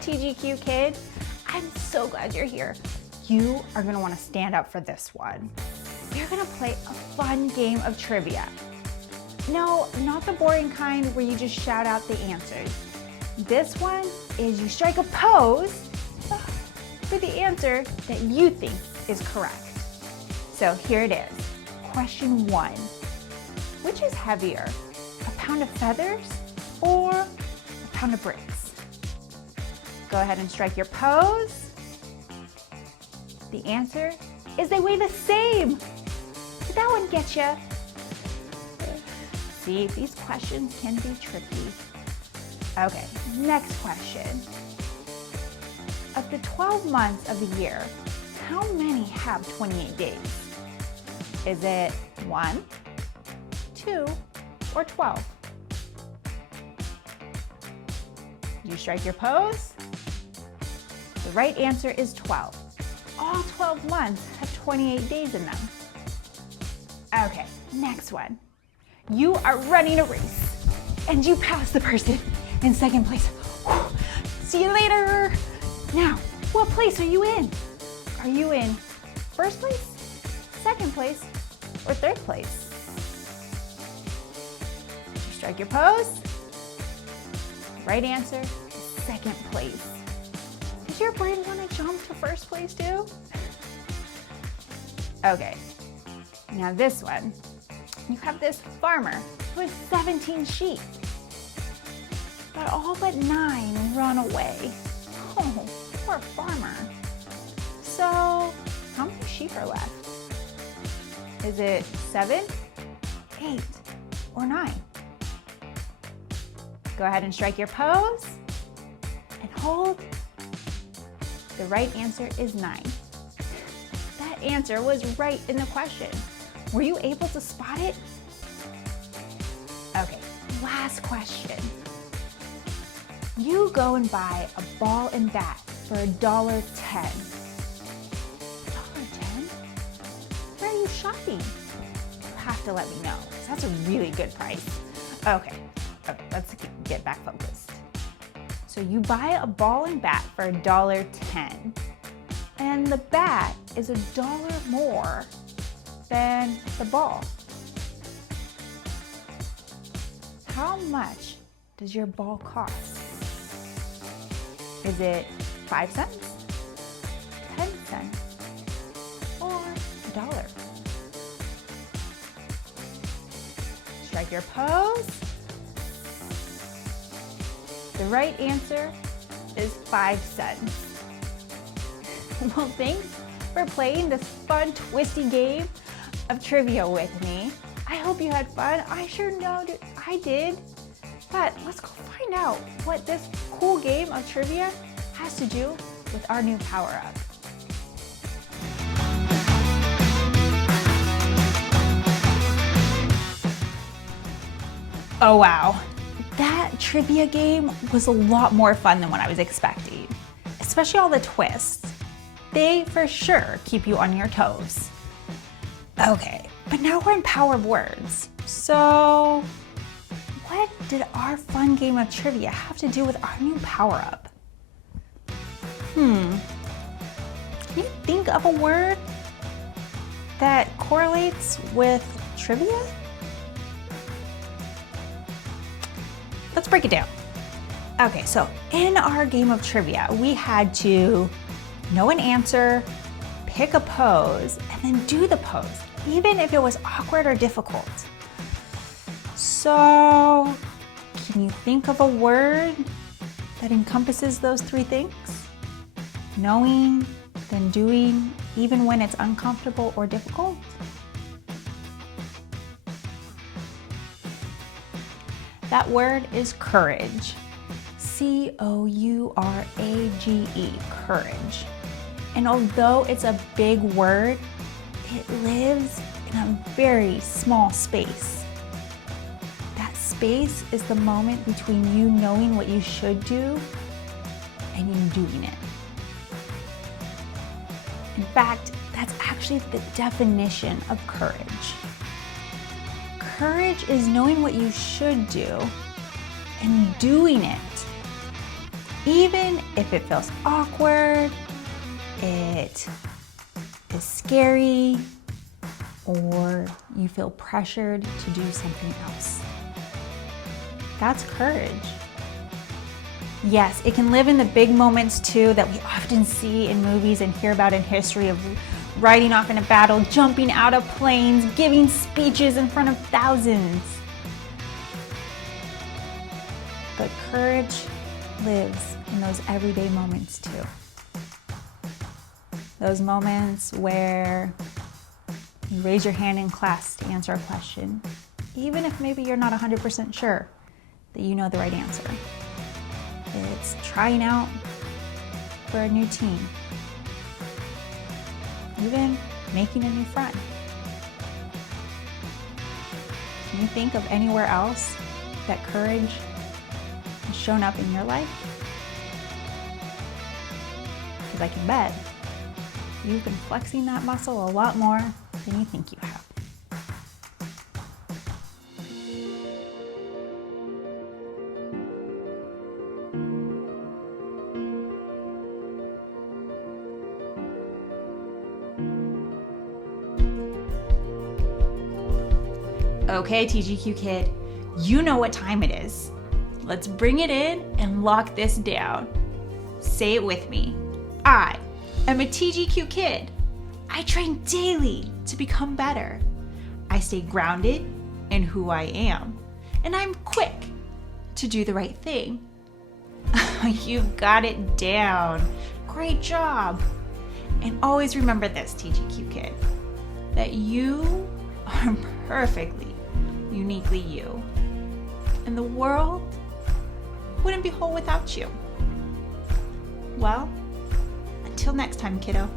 TGQ kids. I'm so glad you're here. You are gonna wanna stand up for this one. We're gonna play a fun game of trivia. No, not the boring kind where you just shout out the answers. This one is you strike a pose for the answer that you think is correct. So here it is. Question 1. Which is heavier, a pound of feathers or a pound of bricks? Go ahead and strike your pose. The answer is they weigh the same. Did that one get you? See, these questions can be tricky. Okay, next question. Of the 12 months of the year, how many have 28 days? Is it 1, 2, or 12? You strike your pose? The right answer is 12. All 12 months have 28 days in them. Okay, next one. You are running a race and you pass the person in second place. See you later. Now, what place are you in? Are you in first place, second place, or third place? You strike your pose. Right answer is second place. Did your brain want to jump to first place too? Okay, now this one. You have this farmer who has 17 sheep, but all but 9 run away. Oh, poor farmer. So, how many sheep are left? Is it 7, 8, or 9? Go ahead and strike your pose and hold. The right answer is 9. That answer was right in the question. Were you able to spot it? Okay, last question. You go and buy a ball and bat for $1.10. $1.10? Where are you shopping? You have to let me know, because that's a really good price. Okay, let's get back focused. So you buy a ball and bat for $1.10, and the bat is $1 more than the ball. How much does your ball cost? Is it 5 cents, 10 cents, or $1? Strike your pose. The right answer is 5 cents. Well, thanks for playing this fun, twisty game of trivia with me. I hope you had fun. I sure know I did. But let's go find out what this cool game of trivia has to do with our new power-up. Oh wow, that trivia game was a lot more fun than what I was expecting, especially all the twists. They for sure keep you on your toes. Okay, but now we're in power of words. So what did our fun game of trivia have to do with our new power-up? Can you think of a word that correlates with trivia? Let's break it down. Okay, so in our game of trivia, we had to know an answer, pick a pose, and then do the pose, even if it was awkward or difficult. So, can you think of a word that encompasses those 3 things? Knowing, then doing, even when it's uncomfortable or difficult? That word is courage. C-O-U-R-A-G-E, courage. And although it's a big word, it lives in a very small space. That space is the moment between you knowing what you should do and you doing it. In fact, that's actually the definition of courage. Courage is knowing what you should do and doing it. Even if it feels awkward, it is scary, or you feel pressured to do something else. That's courage. Yes, it can live in the big moments too that we often see in movies and hear about in history of riding off in a battle, jumping out of planes, giving speeches in front of thousands. But courage lives in those everyday moments too. Those moments where you raise your hand in class to answer a question, even if maybe you're not 100% sure that you know the right answer. It's trying out for a new team. Even making a new friend. Can you think of anywhere else that courage has shown up in your life? Because I can bet you've been flexing that muscle a lot more than you think you have. Okay, TGQ kid, you know what time it is. Let's bring it in and lock this down. Say it with me. I am a TGQ kid. I train daily to become better. I stay grounded in who I am, and I'm quick to do the right thing. You've got it down. Great job. And always remember this, TGQ kid, that you are perfectly, uniquely you. And the world wouldn't be whole without you. Well, until next time, kiddo.